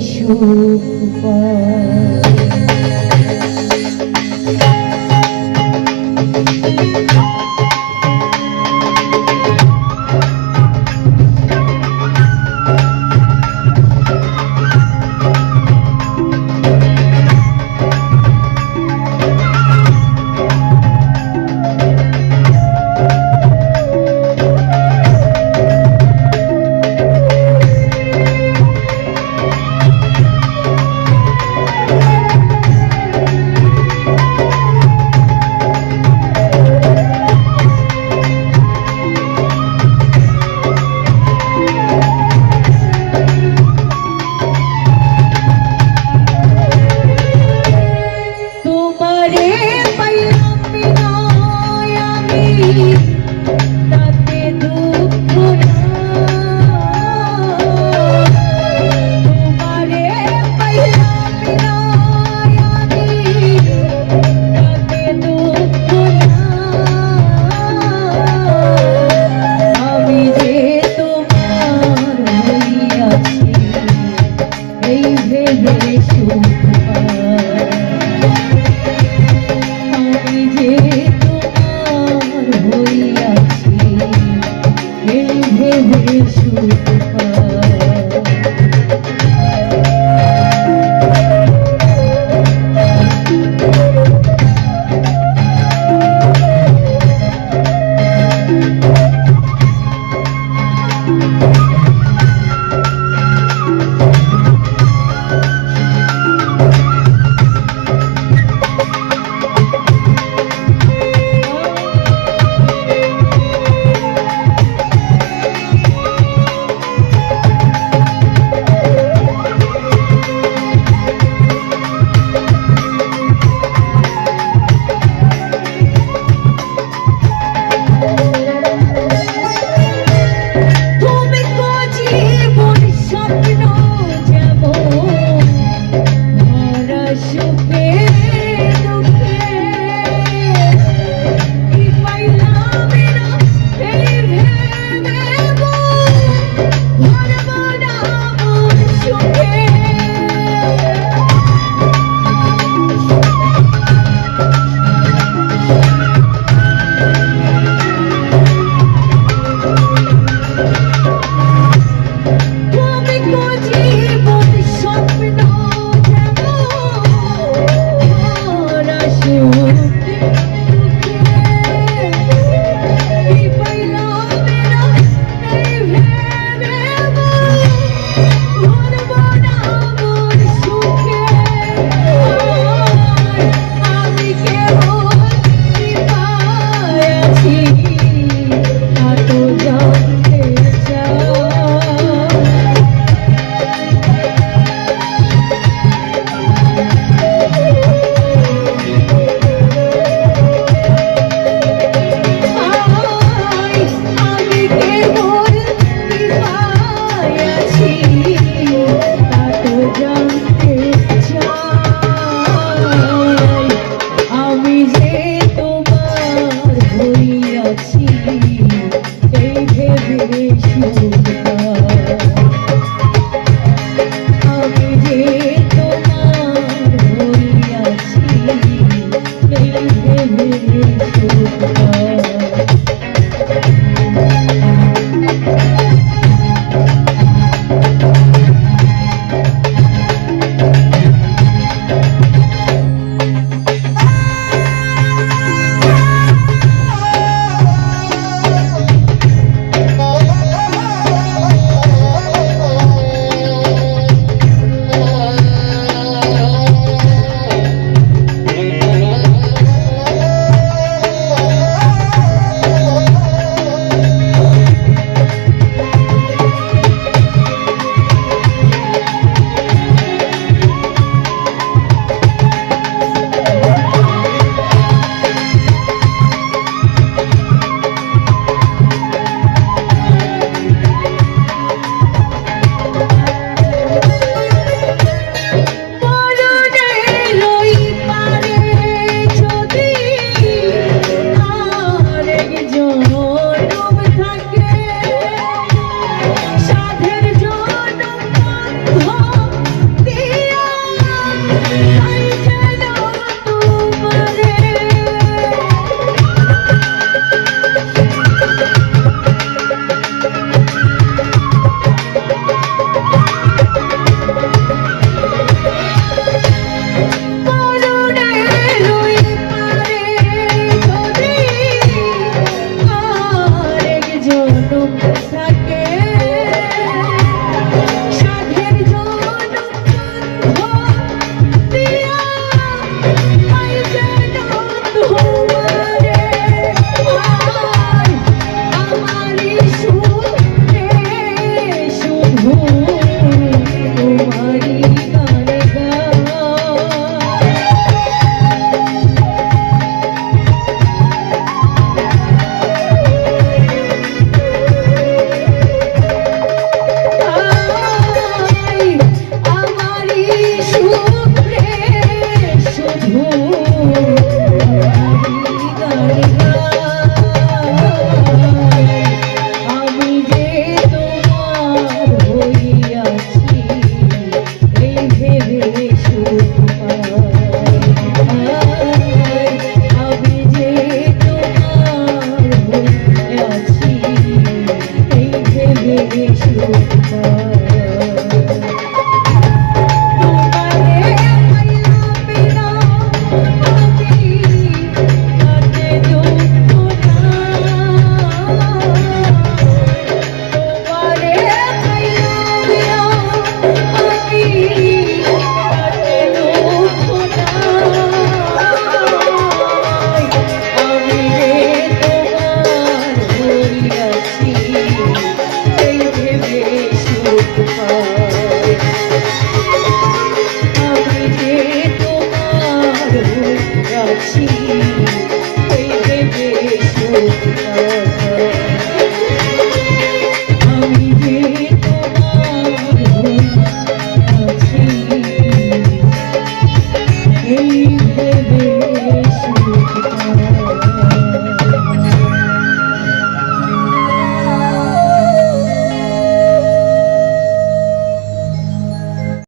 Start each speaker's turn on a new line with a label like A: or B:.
A: সুখ যে